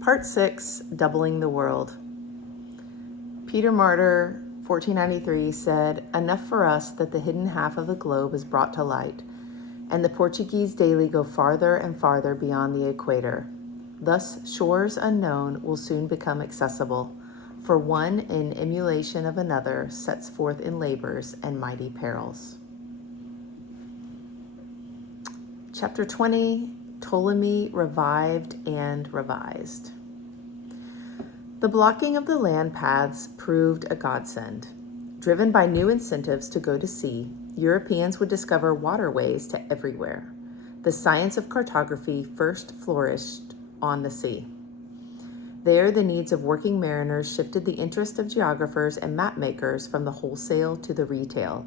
Part 6, Doubling the World. Peter Martyr, 1493, said, "Enough for us that the hidden half of the globe is brought to light, and the Portuguese daily go farther and farther beyond the equator. Thus shores unknown will soon become accessible, for one in emulation of another sets forth in labors and mighty perils." Chapter 20, Ptolemy revived and revised. The blocking of the land paths proved a godsend. Driven by new incentives to go to sea, Europeans would discover waterways to everywhere. The science of cartography first flourished on the sea. There, the needs of working mariners shifted the interest of geographers and mapmakers from the wholesale to the retail.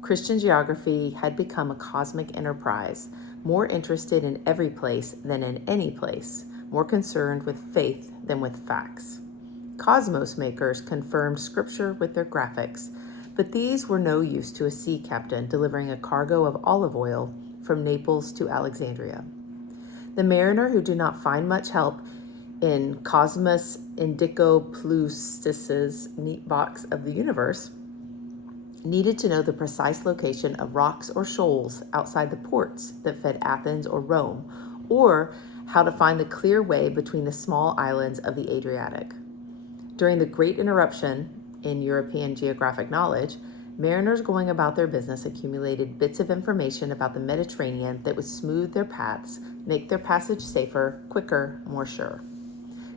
Christian geography had become a cosmic enterprise, more interested in every place than in any place, more concerned with faith than with facts. Cosmos makers confirmed scripture with their graphics, but these were no use to a sea captain delivering a cargo of olive oil from Naples to Alexandria. The mariner who did not find much help in Cosmos Indicopleustis's neat box of the universe needed to know the precise location of rocks or shoals outside the ports that fed Athens or Rome, or how to find the clear way between the small islands of the Adriatic. During the Great Interruption in European geographic knowledge, mariners going about their business accumulated bits of information about the Mediterranean that would smooth their paths, make their passage safer, quicker, more sure.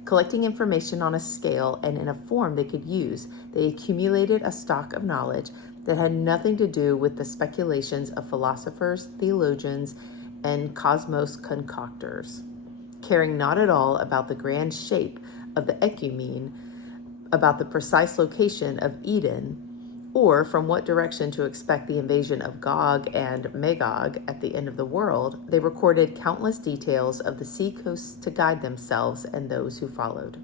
Collecting information on a scale and in a form they could use, they accumulated a stock of knowledge that had nothing to do with the speculations of philosophers, theologians, and cosmos concoctors, caring not at all about the grand shape of the ecumene, about the precise location of Eden, or from what direction to expect the invasion of Gog and Magog at the end of the world. They recorded countless details of the sea coasts to guide themselves and those who followed.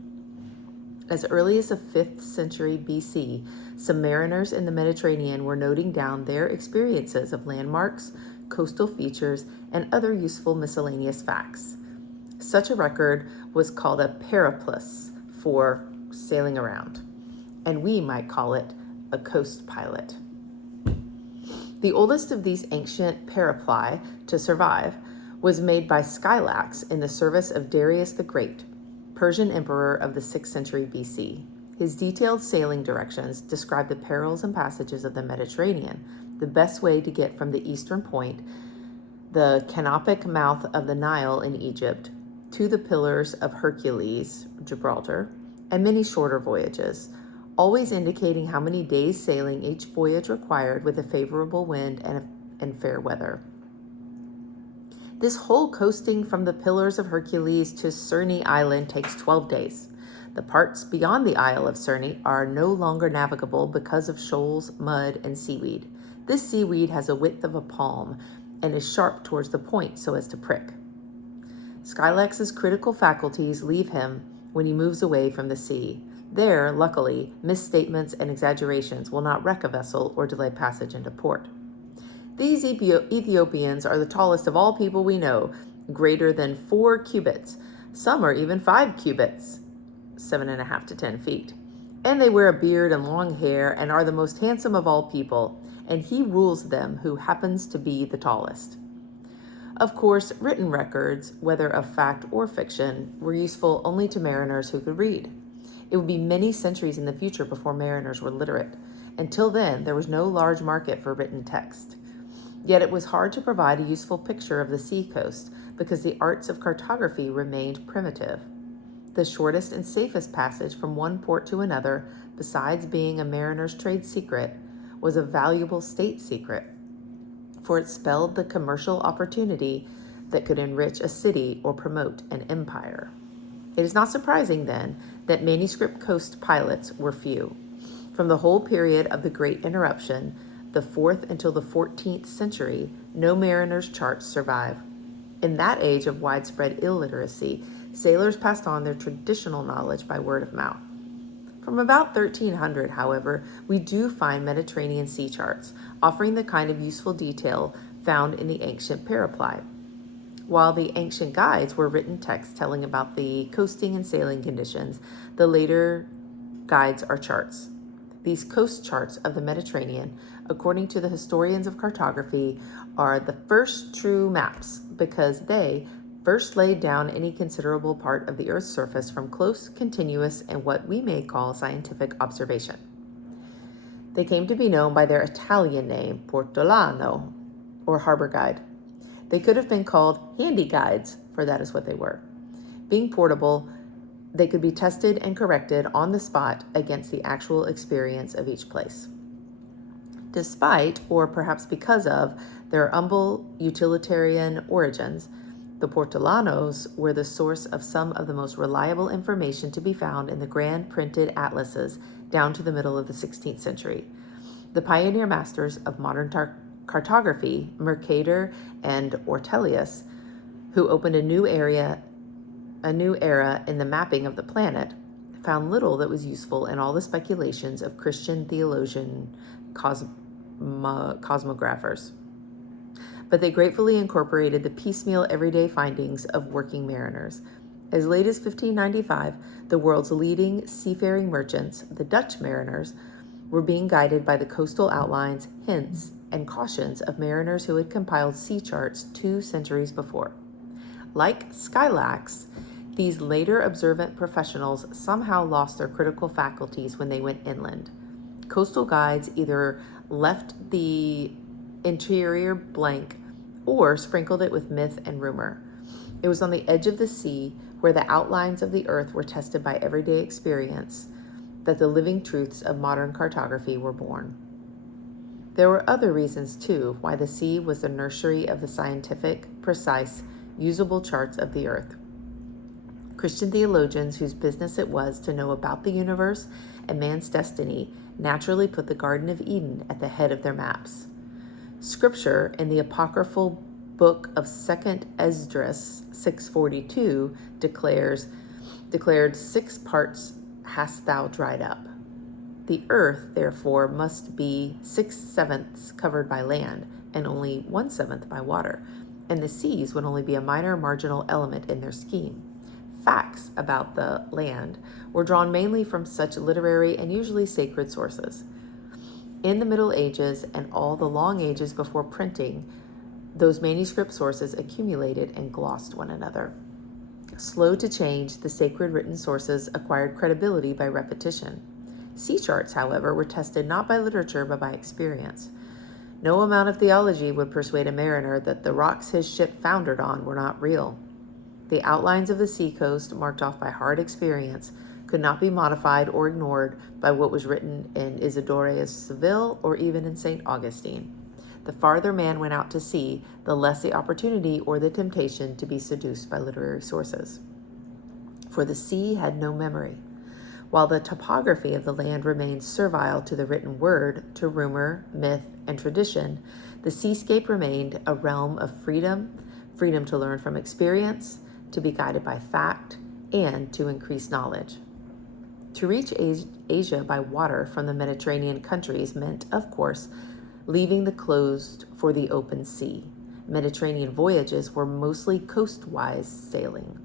As early as the 5th century BC, some mariners in the Mediterranean were noting down their experiences of landmarks, coastal features, and other useful miscellaneous facts. Such a record was called a periplus, for sailing around, and we might call it a coast pilot. The oldest of these ancient peripli to survive was made by Scylax in the service of Darius the Great, Persian emperor of the 6th century BC. His detailed sailing directions describe the perils and passages of the Mediterranean, the best way to get from the eastern point, the canopic mouth of the Nile in Egypt, to the Pillars of Hercules, Gibraltar, and many shorter voyages, always indicating how many days sailing each voyage required with a favorable wind and fair weather. This whole coasting from the Pillars of Hercules to Cerny Island takes 12 days. The parts beyond the Isle of Cerny are no longer navigable because of shoals, mud, and seaweed. This seaweed has a width of a palm and is sharp towards the point so as to prick. Scylax's critical faculties leave him when he moves away from the sea. There, luckily, misstatements and exaggerations will not wreck a vessel or delay passage into port. These Ethiopians are the tallest of all people we know, greater than 4 cubits. Some are even 5 cubits, 7.5 to 10 feet. And they wear a beard and long hair and are the most handsome of all people, and he rules them who happens to be the tallest. Of course, written records, whether of fact or fiction, were useful only to mariners who could read. It would be many centuries in the future before mariners were literate. Until then, there was no large market for written text. Yet it was hard to provide a useful picture of the seacoast because the arts of cartography remained primitive. The shortest and safest passage from one port to another, besides being a mariner's trade secret, was a valuable state secret, for it spelled the commercial opportunity that could enrich a city or promote an empire. It is not surprising, then, that manuscript coast pilots were few. From the whole period of the Great Interruption, the 4th until the 14th century, no mariner's charts survive. In that age of widespread illiteracy, sailors passed on their traditional knowledge by word of mouth. From about 1300, however, we do find Mediterranean sea charts, offering the kind of useful detail found in the ancient peripli. While the ancient guides were written texts telling about the coasting and sailing conditions, the later guides are charts. These coast charts of the Mediterranean, according to the historians of cartography, are the first true maps because they first laid down any considerable part of the Earth's surface from close, continuous, and what we may call scientific observation. They came to be known by their Italian name, portolano, or harbor guide. They could have been called handy guides, for that is what they were. Being portable, they could be tested and corrected on the spot against the actual experience of each place. Despite, or perhaps because of, their humble utilitarian origins, the portolanos were the source of some of the most reliable information to be found in the grand printed atlases down to the middle of the 16th century. The pioneer masters of modern cartography, Mercator and Ortelius, who opened a new era in the mapping of the planet, found little that was useful in all the speculations of Christian theologian cosmographers. But they gratefully incorporated the piecemeal everyday findings of working mariners. As late as 1595, the world's leading seafaring merchants, the Dutch mariners, were being guided by the coastal outlines, hints, and cautions of mariners who had compiled sea charts 2 centuries before. Like Skylax, these later observant professionals somehow lost their critical faculties when they went inland. Coastal guides either left the interior blank or sprinkled it with myth and rumor. It was on the edge of the sea, where the outlines of the earth were tested by everyday experience, that the living truths of modern cartography were born. There were other reasons, too, why the sea was the nursery of the scientific, precise, usable charts of the earth. Christian theologians, whose business it was to know about the universe and man's destiny, naturally put the Garden of Eden at the head of their maps. Scripture, in the apocryphal book of 2nd Esdras 6:42, declared 6 parts hast thou dried up. The earth, therefore, must be 6/7 covered by land, and only 1/7 by water, and the seas would only be a minor marginal element in their scheme. Facts about the land were drawn mainly from such literary and usually sacred sources. In the Middle Ages and all the long ages before printing, those manuscript sources accumulated and glossed one another. Slow to change, the sacred written sources acquired credibility by repetition. Sea charts, however, were tested not by literature but by experience. No amount of theology would persuade a mariner that the rocks his ship foundered on were not real. The outlines of the seacoast, marked off by hard experience, could not be modified or ignored by what was written in Isidore of Seville or even in St. Augustine. The farther man went out to sea, the less the opportunity or the temptation to be seduced by literary sources. For the sea had no memory. While the topography of the land remained servile to the written word, to rumor, myth, and tradition, the seascape remained a realm of freedom to learn from experience, to be guided by fact, and to increase knowledge. To reach Asia by water from the Mediterranean countries meant, of course, leaving the closed for the open sea. Mediterranean voyages were mostly coastwise sailing,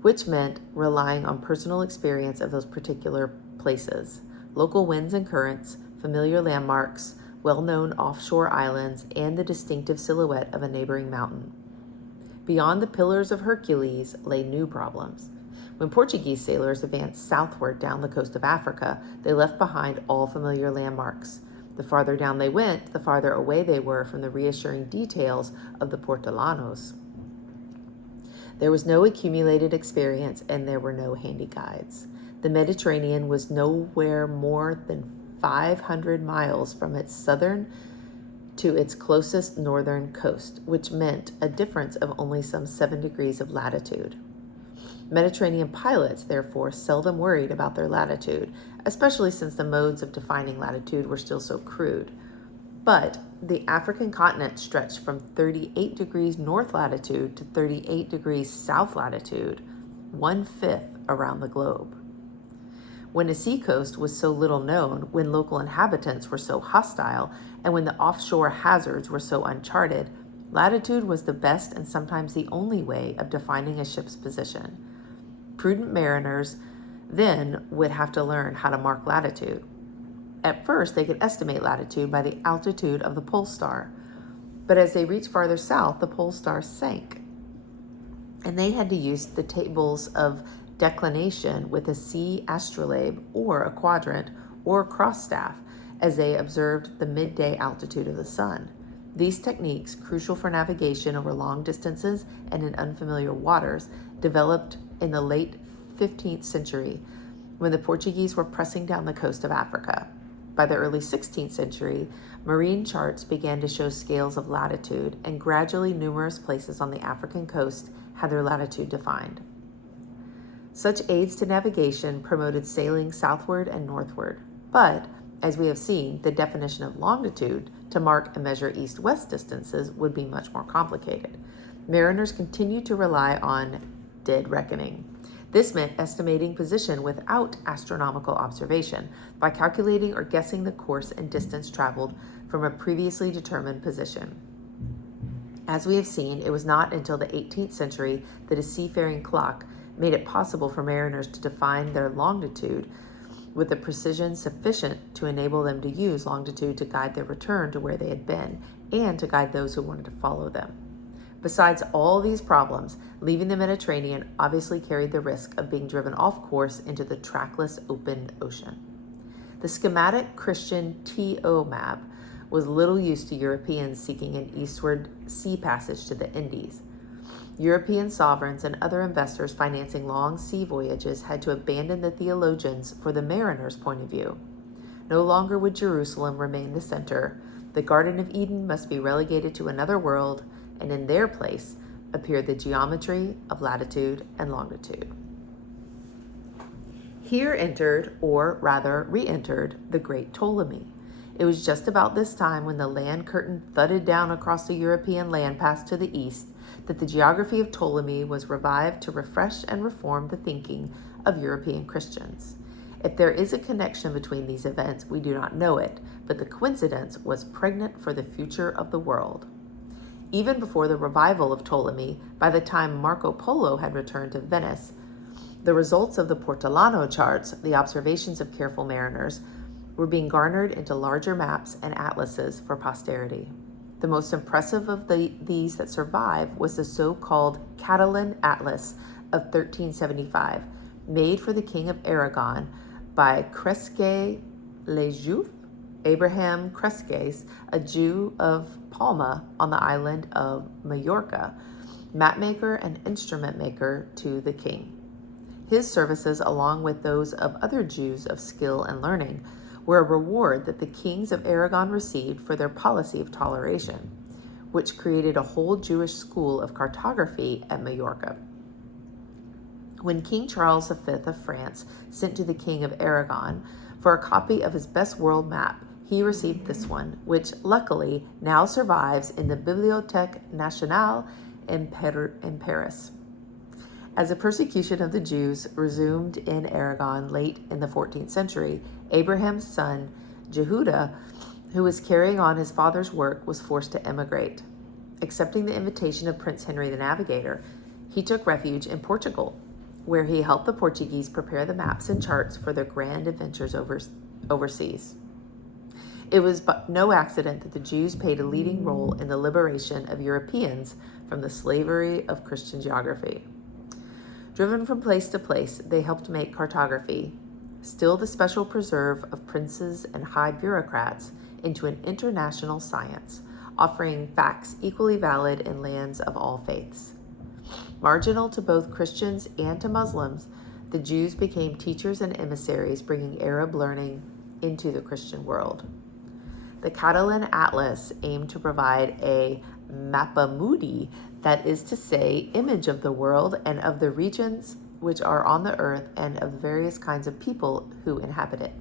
which meant relying on personal experience of those particular places, local winds and currents, familiar landmarks, well-known offshore islands, and the distinctive silhouette of a neighboring mountain. Beyond the Pillars of Hercules lay new problems. When Portuguese sailors advanced southward down the coast of Africa, they left behind all familiar landmarks. The farther down they went, the farther away they were from the reassuring details of the portolanos. There was no accumulated experience, and there were no handy guides. The Mediterranean was nowhere more than 500 miles from its southern to its closest northern coast, which meant a difference of only some 7 degrees of latitude. Mediterranean pilots, therefore, seldom worried about their latitude, especially since the modes of defining latitude were still so crude. But the African continent stretched from 38 degrees north latitude to 38 degrees south latitude, 1/5 around the globe. When a seacoast was so little known, when local inhabitants were so hostile, and when the offshore hazards were so uncharted, Latitude was the best and sometimes the only way of defining a ship's position. Prudent mariners then would have to learn how to mark latitude. At first, they could estimate latitude by the altitude of the pole star, but as they reached farther south, the pole star sank, and they had to use the tables of declination with a sea astrolabe or a quadrant or cross staff as they observed the midday altitude of the sun. These techniques, crucial for navigation over long distances and in unfamiliar waters, developed in the late 15th century when the Portuguese were pressing down the coast of Africa. By the early 16th century, marine charts began to show scales of latitude, and gradually numerous places on the African coast had their latitude defined. Such aids to navigation promoted sailing southward and northward, but, as we have seen, the definition of longitude to mark and measure east-west distances would be much more complicated. Mariners continued to rely on dead reckoning. This meant estimating position without astronomical observation by calculating or guessing the course and distance traveled from a previously determined position. As we have seen, it was not until the 18th century that a seafaring clock made it possible for mariners to define their longitude with a precision sufficient to enable them to use longitude to guide their return to where they had been and to guide those who wanted to follow them. Besides all these problems, leaving the Mediterranean obviously carried the risk of being driven off course into the trackless open ocean. The schematic Christian TO map was little use to Europeans seeking an eastward sea passage to the Indies. European sovereigns and other investors financing long sea voyages had to abandon the theologians for the mariner's point of view. No longer would Jerusalem remain the center. The Garden of Eden must be relegated to another world, and in their place appeared the geometry of latitude and longitude. Here entered, or rather re-entered, the great Ptolemy. It was just about this time when the land curtain thudded down across the European landmass to the east that the geography of Ptolemy was revived to refresh and reform the thinking of European Christians. If there is a connection between these events, we do not know it, but the coincidence was pregnant for the future of the world. Even before the revival of Ptolemy, by the time Marco Polo had returned to Venice, the results of the portolano charts, the observations of careful mariners, were being garnered into larger maps and atlases for posterity. The most impressive of these that survive was the so-called Catalan Atlas of 1375, made for the King of Aragon by Cresque le Juif, Abraham Cresques, a Jew of Palma on the island of Majorca, mapmaker and instrument maker to the king. His services, along with those of other Jews of skill and learning, were a reward that the kings of Aragon received for their policy of toleration, which created a whole Jewish school of cartography at Majorca. When King Charles V of France sent to the King of Aragon for a copy of his best world map, he received this one, which luckily now survives in the Bibliothèque Nationale in Paris. As the persecution of the Jews resumed in Aragon late in the 14th century, Abraham's son, Jehuda, who was carrying on his father's work, was forced to emigrate. Accepting the invitation of Prince Henry the Navigator, he took refuge in Portugal, where he helped the Portuguese prepare the maps and charts for their grand adventures overseas. It was no accident that the Jews played a leading role in the liberation of Europeans from the slavery of Christian geography. Driven from place to place, they helped make cartography, still the special preserve of princes and high bureaucrats, into an international science, offering facts equally valid in lands of all faiths. Marginal to both Christians and to Muslims, the Jews became teachers and emissaries, bringing Arab learning into the Christian world. The Catalan Atlas aimed to provide a mappa mundi, that is to say, image of the world and of the regions which are on the earth and of the various kinds of people who inhabit it.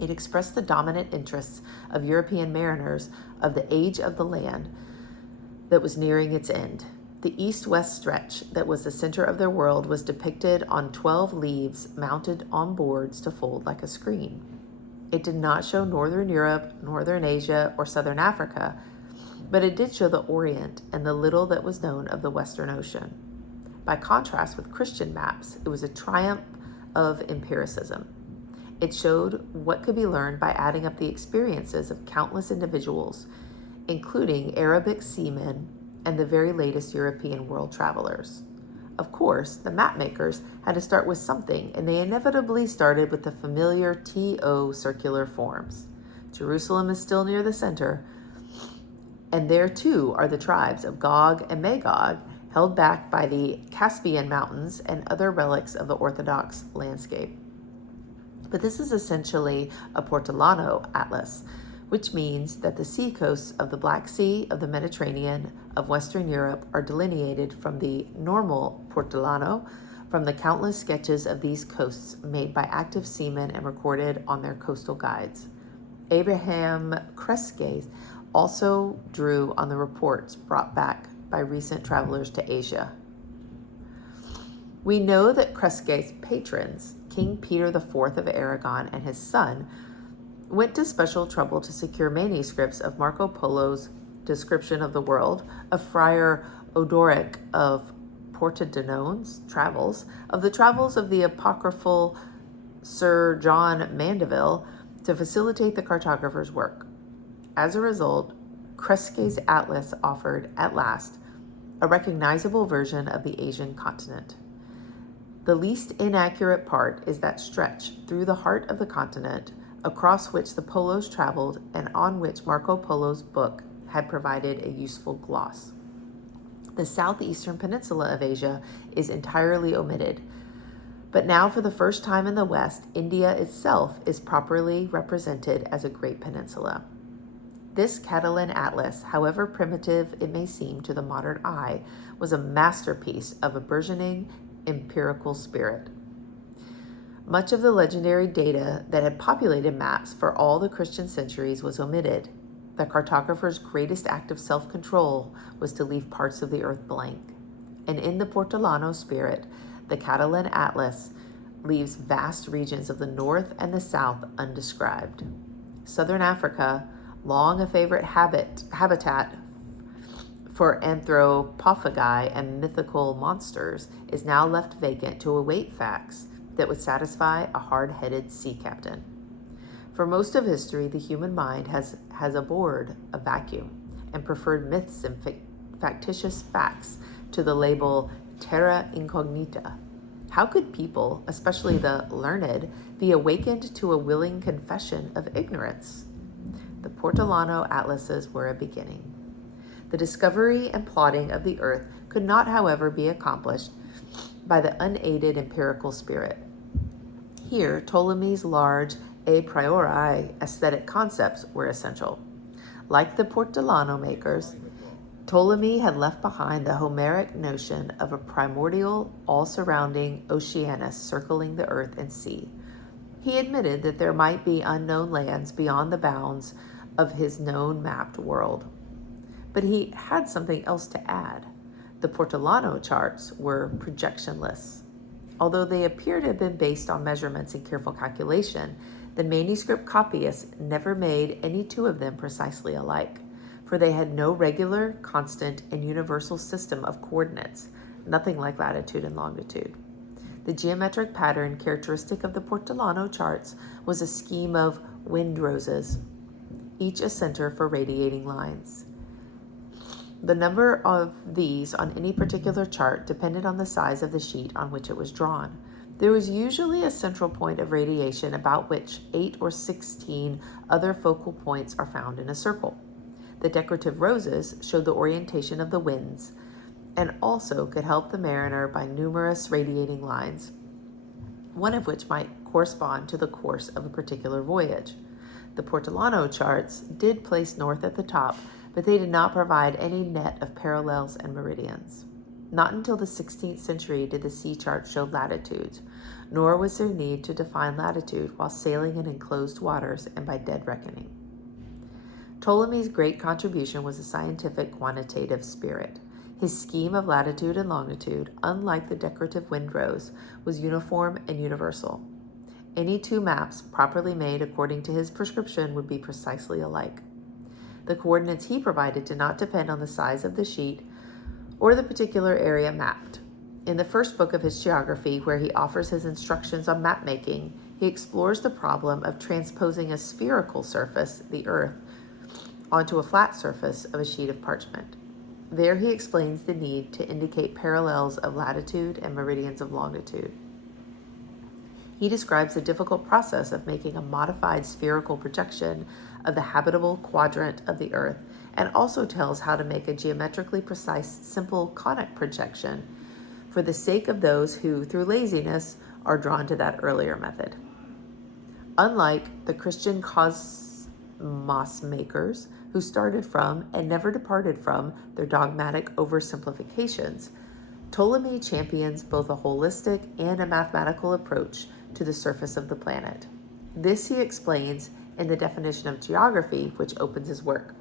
It expressed the dominant interests of European mariners of the age of the land that was nearing its end. The east-west stretch that was the center of their world was depicted on 12 leaves mounted on boards to fold like a screen. It did not show Northern Europe, Northern Asia, or Southern Africa, but it did show the Orient and the little that was known of the Western Ocean. By contrast with Christian maps, it was a triumph of empiricism. It showed what could be learned by adding up the experiences of countless individuals, including Arabic seamen and the very latest European world travelers. Of course, the map makers had to start with something, and they inevitably started with the familiar TO circular forms. Jerusalem is still near the center, and there too are the tribes of Gog and Magog, held back by the Caspian Mountains and other relics of the Orthodox landscape. But this is essentially a portolano atlas, which means that the sea coasts of the Black Sea, of the Mediterranean, of Western Europe are delineated from the normal portolano, from the countless sketches of these coasts made by active seamen and recorded on their coastal guides. Abraham Cresques also drew on the reports brought back by recent travelers to Asia. We know that Cresques' patrons, King Peter IV of Aragon and his son, went to special trouble to secure manuscripts of Marco Polo's description of the world, of Friar Odoric of Portodenone's travels, of the travels of the apocryphal Sir John Mandeville, to facilitate the cartographer's work. As a result, Cresques' atlas offered, at last, a recognizable version of the Asian continent. The least inaccurate part is that stretch through the heart of the continent, across which the Polos traveled and on which Marco Polo's book had provided a useful gloss. The southeastern peninsula of Asia is entirely omitted, but now for the first time in the West, India itself is properly represented as a great peninsula. This Catalan atlas, however primitive it may seem to the modern eye, was a masterpiece of a burgeoning empirical spirit. Much of the legendary data that had populated maps for all the Christian centuries was omitted. The cartographer's greatest act of self-control was to leave parts of the earth blank. And in the Portolano spirit, the Catalan atlas leaves vast regions of the north and the south undescribed. Southern Africa, long a favorite habitat for anthropophagi and mythical monsters, is now left vacant to await facts that would satisfy a hard-headed sea captain. For most of history, the human mind has abhorred a vacuum and preferred myths and factitious facts to the label terra incognita. How could people, especially the learned, be awakened to a willing confession of ignorance? The Portolano atlases were a beginning. The discovery and plotting of the earth could not, however, be accomplished by the unaided empirical spirit. Here, Ptolemy's large a priori aesthetic concepts were essential. Like the Portolano makers, Ptolemy had left behind the Homeric notion of a primordial, all-surrounding Oceanus circling the earth and sea. He admitted that there might be unknown lands beyond the bounds of his known mapped world. But he had something else to add. The Portolano charts were projectionless. Although they appear to have been based on measurements and careful calculation, the manuscript copyists never made any two of them precisely alike, for they had no regular, constant, and universal system of coordinates, nothing like latitude and longitude. The geometric pattern characteristic of the Portolano charts was a scheme of wind roses, each a center for radiating lines. The number of these on any particular chart depended on the size of the sheet on which it was drawn. There was usually a central point of radiation about which 8 or 16 other focal points are found in a circle. The decorative roses showed the orientation of the winds and also could help the mariner by numerous radiating lines, one of which might correspond to the course of a particular voyage. The Portolano charts did place north at the top, but they did not provide any net of parallels and meridians. Not until the 16th century did the sea chart show latitudes, nor was there need to define latitude while sailing in enclosed waters and by dead reckoning. Ptolemy's great contribution was a scientific quantitative spirit. His scheme of latitude and longitude, unlike the decorative windrose, was uniform and universal. Any two maps properly made according to his prescription would be precisely alike. The coordinates he provided did not depend on the size of the sheet or the particular area mapped. In the first book of his geography, where he offers his instructions on map making, he explores the problem of transposing a spherical surface, the Earth, onto a flat surface of a sheet of parchment. There he explains the need to indicate parallels of latitude and meridians of longitude. He describes the difficult process of making a modified spherical projection of the habitable quadrant of the Earth, and also tells how to make a geometrically precise, simple conic projection for the sake of those who, through laziness, are drawn to that earlier method. Unlike the Christian cosmos makers, who started from and never departed from their dogmatic oversimplifications, Ptolemy champions both a holistic and a mathematical approach to the surface of the planet. This he explains in the definition of geography, which opens his work.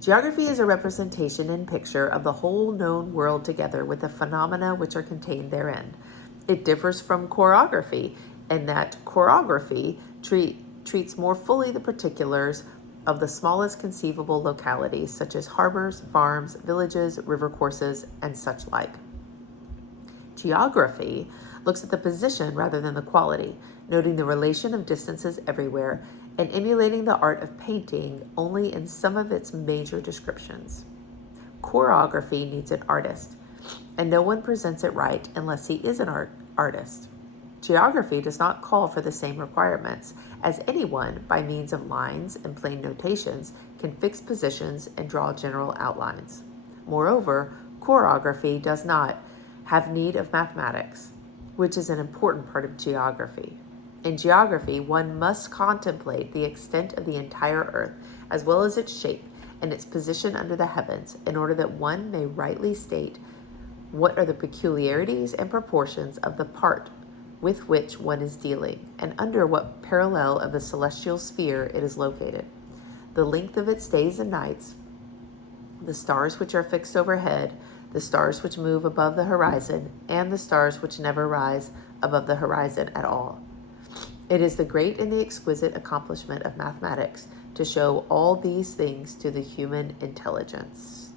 Geography is a representation in picture of the whole known world together with the phenomena which are contained therein. It differs from chorography in that chorography treats more fully the particulars of the smallest conceivable localities, such as harbors, farms, villages, river courses, and such like. Geography looks at the position rather than the quality, noting the relation of distances everywhere, and emulating the art of painting only in some of its major descriptions. Chorography needs an artist, and no one presents it right unless he is an artist. Geography does not call for the same requirements, as anyone, by means of lines and plain notations, can fix positions and draw general outlines. Moreover, chorography does not have need of mathematics, which is an important part of geography. In geography, one must contemplate the extent of the entire earth, as well as its shape and its position under the heavens, in order that one may rightly state what are the peculiarities and proportions of the part with which one is dealing, and under what parallel of the celestial sphere it is located, the length of its days and nights, the stars which are fixed overhead, the stars which move above the horizon, and the stars which never rise above the horizon at all. It is the great and the exquisite accomplishment of mathematics to show all these things to the human intelligence.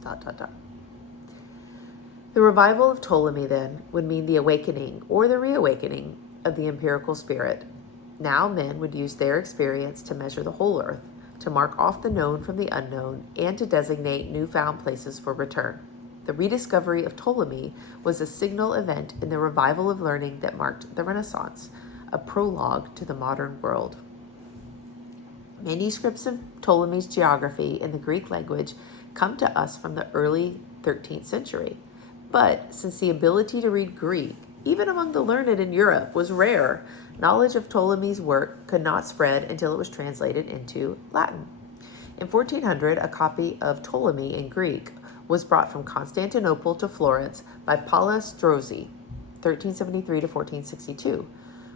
The revival of Ptolemy, then, would mean the awakening or the reawakening of the empirical spirit. Now men would use their experience to measure the whole earth, to mark off the known from the unknown, and to designate newfound places for return. The rediscovery of Ptolemy was a signal event in the revival of learning that marked the Renaissance, a prologue to the modern world. Manuscripts of Ptolemy's geography in the Greek language come to us from the early 13th century. But since the ability to read Greek, even among the learned in Europe, was rare, knowledge of Ptolemy's work could not spread until it was translated into Latin. In 1400, a copy of Ptolemy in Greek was brought from Constantinople to Florence by Paula Strozzi, 1373 to 1462,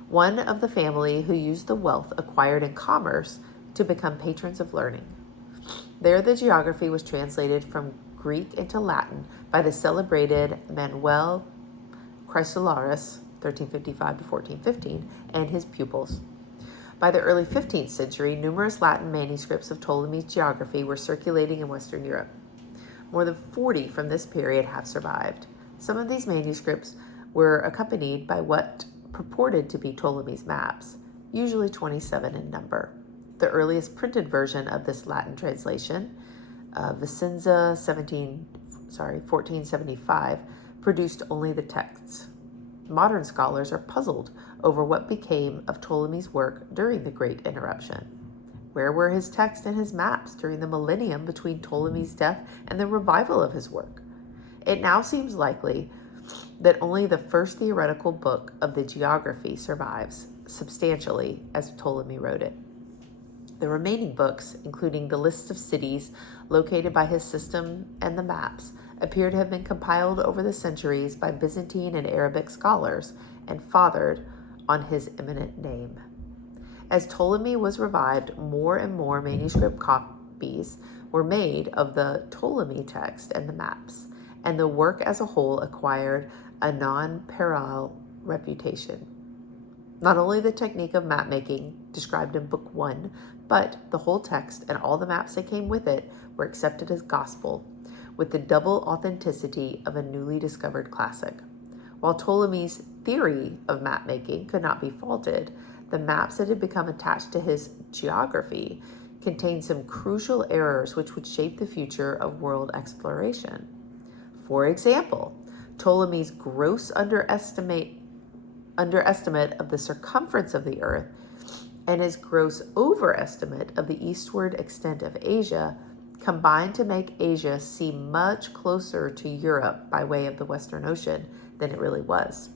one of the family who used the wealth acquired in commerce to become patrons of learning. There the geography was translated from Greek into Latin by the celebrated Manuel Chrysolaris, 1355 to 1415, and his pupils. By the early 15th century, numerous Latin manuscripts of Ptolemy's geography were circulating in Western Europe. More than 40 from this period have survived. Some of these manuscripts were accompanied by what purported to be Ptolemy's maps, usually 27 in number. The earliest printed version of this Latin translation, Vicenza 1475, produced only the texts. Modern scholars are puzzled over what became of Ptolemy's work during the Great Interruption. Where were his texts and his maps during the millennium between Ptolemy's death and the revival of his work? It now seems likely that only the first theoretical book of the geography survives substantially as Ptolemy wrote it. The remaining books, including the lists of cities located by his system and the maps, appear to have been compiled over the centuries by Byzantine and Arabic scholars and fathered on his eminent name. As Ptolemy was revived, more and more manuscript copies were made of the Ptolemy text and the maps, and the work as a whole acquired a non-parallel reputation. Not only the technique of map making described in Book 1, but the whole text and all the maps that came with it were accepted as gospel, with the double authenticity of a newly discovered classic. While Ptolemy's theory of map making could not be faulted, the maps that had become attached to his geography contained some crucial errors which would shape the future of world exploration. For example, Ptolemy's gross underestimate of the circumference of the Earth and his gross overestimate of the eastward extent of Asia combined to make Asia seem much closer to Europe by way of the Western Ocean than it really was.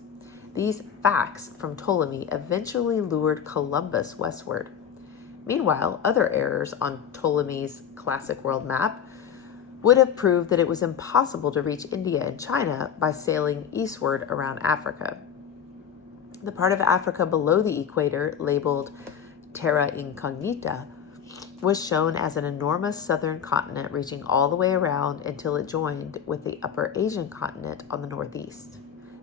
These facts from Ptolemy eventually lured Columbus westward. Meanwhile, other errors on Ptolemy's classic world map would have proved that it was impossible to reach India and China by sailing eastward around Africa. The part of Africa below the equator, labeled Terra Incognita, was shown as an enormous southern continent reaching all the way around until it joined with the upper Asian continent on the northeast.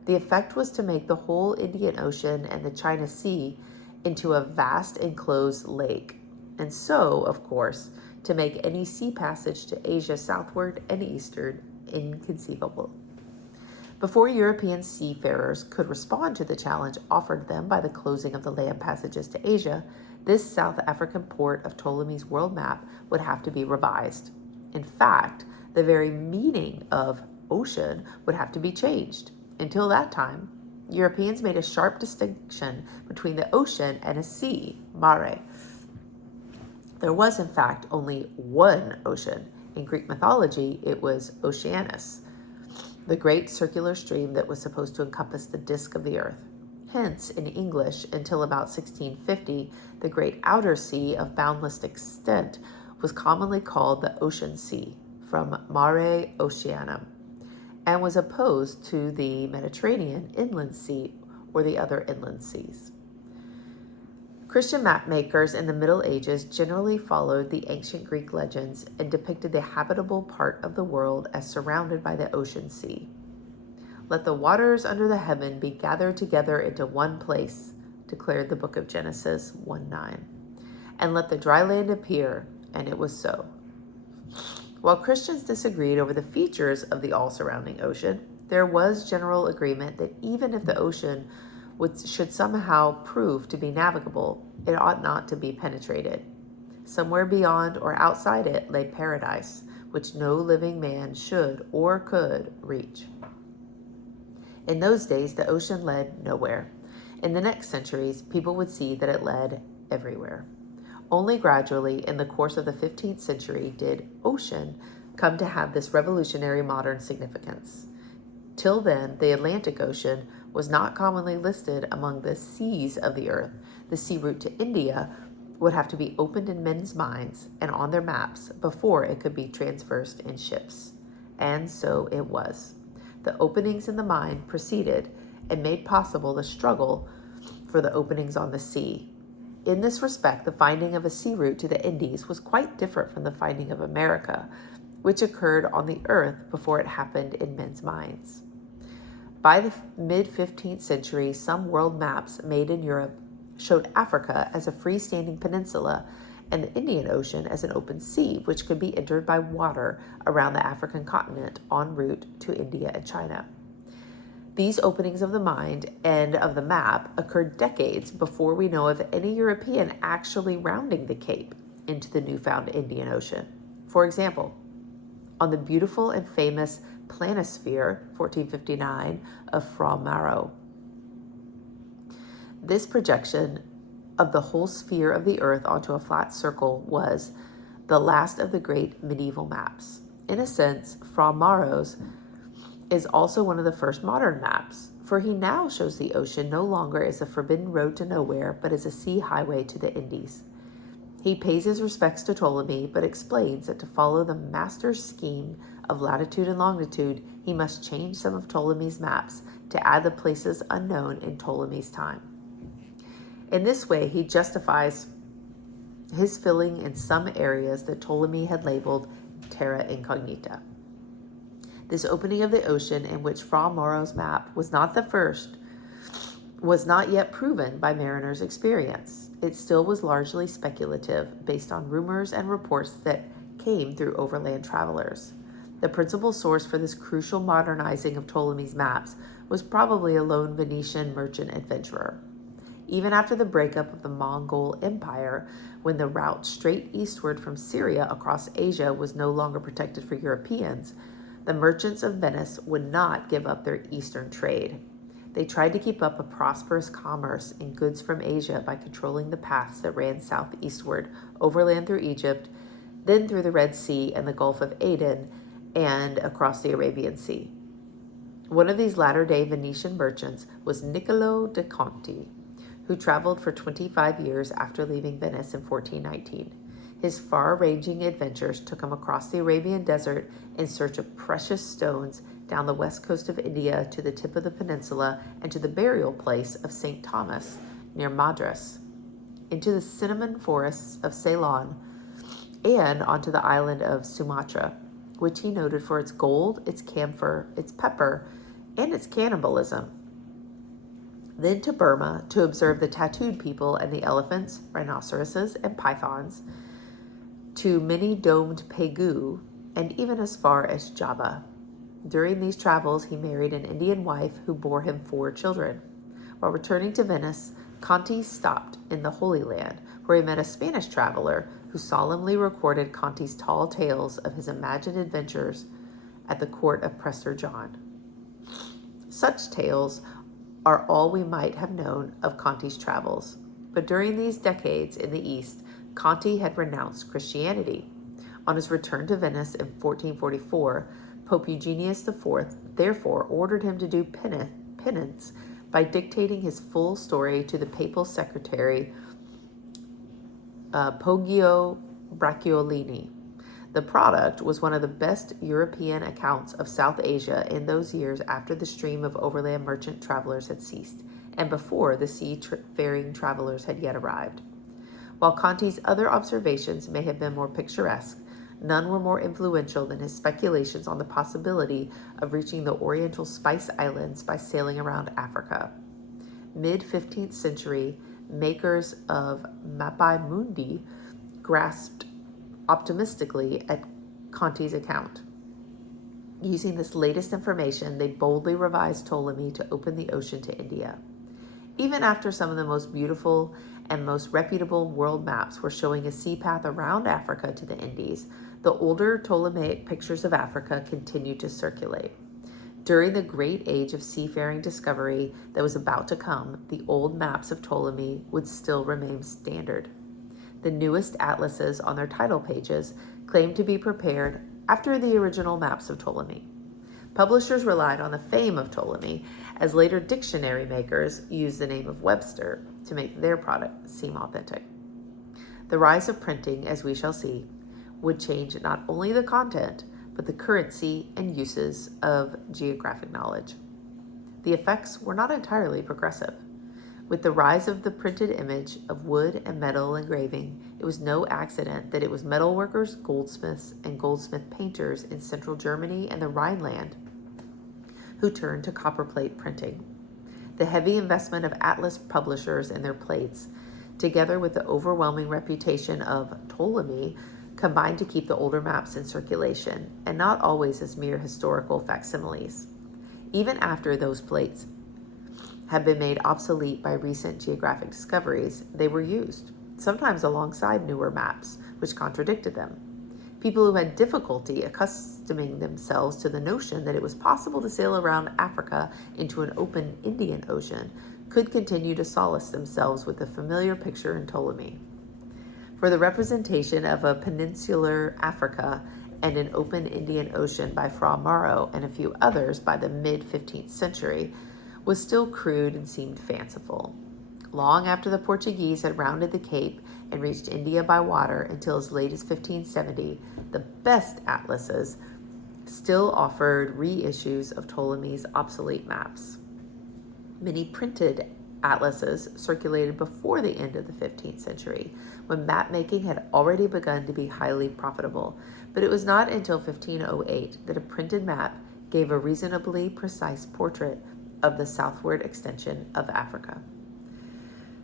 The effect was to make the whole Indian Ocean and the China Sea into a vast enclosed lake, and so, of course, to make any sea passage to Asia southward and eastward inconceivable. Before European seafarers could respond to the challenge offered them by the closing of the land passages to Asia, this South African port of Ptolemy's world map would have to be revised. In fact, the very meaning of ocean would have to be changed. Until that time, Europeans made a sharp distinction between the ocean and a sea, mare. There was, in fact, only one ocean. In Greek mythology, it was Oceanus, the great circular stream that was supposed to encompass the disk of the earth. Hence, in English, until about 1650, the great outer sea of boundless extent was commonly called the ocean sea, from mare oceanum, and was opposed to the Mediterranean inland sea or the other inland seas. Christian map makers in the Middle Ages generally followed the ancient Greek legends and depicted the habitable part of the world as surrounded by the ocean sea. Let the waters under the heaven be gathered together into one place, declared the book of Genesis 1:9. And let the dry land appear, and it was so. While Christians disagreed over the features of the all-surrounding ocean, there was general agreement that even if the ocean should somehow prove to be navigable, it ought not to be penetrated. Somewhere beyond or outside it lay paradise, which no living man should or could reach. In those days, the ocean led nowhere. In the next centuries, people would see that it led everywhere. Only gradually, in the course of the 15th century, did ocean come to have this revolutionary modern significance. Till then, the Atlantic Ocean was not commonly listed among the seas of the earth. The sea route to India would have to be opened in men's minds and on their maps before it could be traversed in ships. And so it was. The openings in the mind preceded and made possible the struggle for the openings on the sea. In this respect, the finding of a sea route to the Indies was quite different from the finding of America, which occurred on the earth before it happened in men's minds. By the mid-15th century, some world maps made in Europe showed Africa as a freestanding peninsula and the Indian Ocean as an open sea, which could be entered by water around the African continent en route to India and China. These openings of the mind and of the map occurred decades before we know of any European actually rounding the Cape into the newfound Indian Ocean. For example, on the beautiful and famous planisphere, 1459, of Fra Mauro. This projection of the whole sphere of the earth onto a flat circle was the last of the great medieval maps. In a sense, Fra Mauro's is also one of the first modern maps, for he now shows the ocean no longer as a forbidden road to nowhere, but as a sea highway to the Indies. He pays his respects to Ptolemy, but explains that to follow the master's scheme of latitude and longitude, he must change some of Ptolemy's maps to add the places unknown in Ptolemy's time. In this way, he justifies his filling in some areas that Ptolemy had labeled terra incognita. This opening of the ocean, in which Fra Mauro's map was not the first, was not yet proven by mariners' experience. It still was largely speculative, based on rumors and reports that came through overland travelers. The principal source for this crucial modernizing of Ptolemy's maps was probably a lone Venetian merchant adventurer. Even after the breakup of the Mongol Empire, when the route straight eastward from Syria across Asia was no longer protected for Europeans, the merchants of Venice would not give up their eastern trade. They tried to keep up a prosperous commerce in goods from Asia by controlling the paths that ran southeastward, overland through Egypt, then through the Red Sea and the Gulf of Aden, and across the Arabian Sea. One of these latter-day Venetian merchants was Niccolo de Conti, who traveled for 25 years after leaving Venice in 1419. His far-ranging adventures took him across the Arabian desert in search of precious stones, down the west coast of India to the tip of the peninsula and to the burial place of St. Thomas near Madras, into the cinnamon forests of Ceylon, and onto the island of Sumatra, which he noted for its gold, its camphor, its pepper, and its cannibalism. Then to Burma to observe the tattooed people and the elephants, rhinoceroses, and pythons, to many domed Pegu, and even as far as Java. During these travels, he married an Indian wife who bore him 4 children. While returning to Venice, Conti stopped in the Holy Land, where he met a Spanish traveler who solemnly recorded Conti's tall tales of his imagined adventures at the court of Prester John. Such tales are all we might have known of Conti's travels, but during these decades in the East, Conti had renounced Christianity. On his return to Venice in 1444, Pope Eugenius IV therefore ordered him to do penance by dictating his full story to the papal secretary Poggio Bracciolini. The product was one of the best European accounts of South Asia in those years after the stream of overland merchant travelers had ceased, and before the seafaring travelers had yet arrived. While Conti's other observations may have been more picturesque, none were more influential than his speculations on the possibility of reaching the Oriental Spice Islands by sailing around Africa. Mid-15th century, makers of Mappae Mundi grasped optimistically at Conti's account. Using this latest information, they boldly revised Ptolemy to open the ocean to India. Even after some of the most beautiful and most reputable world maps were showing a sea path around Africa to the Indies, the older Ptolemaic pictures of Africa continued to circulate. During the great age of seafaring discovery that was about to come, the old maps of Ptolemy would still remain standard. The newest atlases on their title pages claimed to be prepared after the original maps of Ptolemy. Publishers relied on the fame of Ptolemy, as later dictionary makers used the name of Webster to make their product seem authentic. The rise of printing, as we shall see, would change not only the content, but the currency and uses of geographic knowledge. The effects were not entirely progressive. With the rise of the printed image of wood and metal engraving, it was no accident that it was metalworkers, goldsmiths, and goldsmith painters in central Germany and the Rhineland who turned to copperplate printing. The heavy investment of atlas publishers in their plates, together with the overwhelming reputation of Ptolemy, combined to keep the older maps in circulation, and not always as mere historical facsimiles. Even after those plates had been made obsolete by recent geographic discoveries, they were used, sometimes alongside newer maps, which contradicted them. People who had difficulty accustoming themselves to the notion that it was possible to sail around Africa into an open Indian Ocean could continue to solace themselves with the familiar picture in Ptolemy. For the representation of a peninsular Africa and an open Indian Ocean by Fra Mauro and a few others by the mid-15th century was still crude and seemed fanciful. Long after the Portuguese had rounded the Cape and reached India by water until as late as 1570, the best atlases still offered reissues of Ptolemy's obsolete maps. Many printed atlases circulated before the end of the 15th century, when map-making had already begun to be highly profitable, but it was not until 1508 that a printed map gave a reasonably precise portrait of the southward extension of Africa.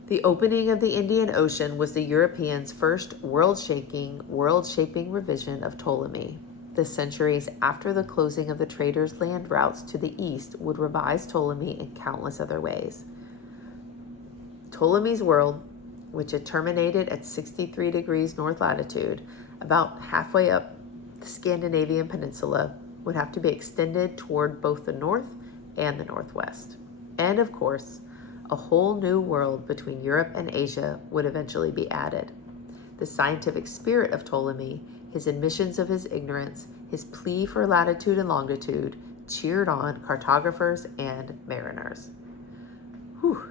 The opening of the Indian Ocean was the Europeans' first world-shaping revision of Ptolemy. The centuries after the closing of the traders' land routes to the east would revise Ptolemy in countless other ways. Ptolemy's world, which had terminated at 63 degrees north latitude, about halfway up the Scandinavian peninsula, would have to be extended toward both the north and the northwest. And of course, a whole new world between Europe and Asia would eventually be added. The scientific spirit of Ptolemy, his admissions of his ignorance, his plea for latitude and longitude, cheered on cartographers and mariners. Whew.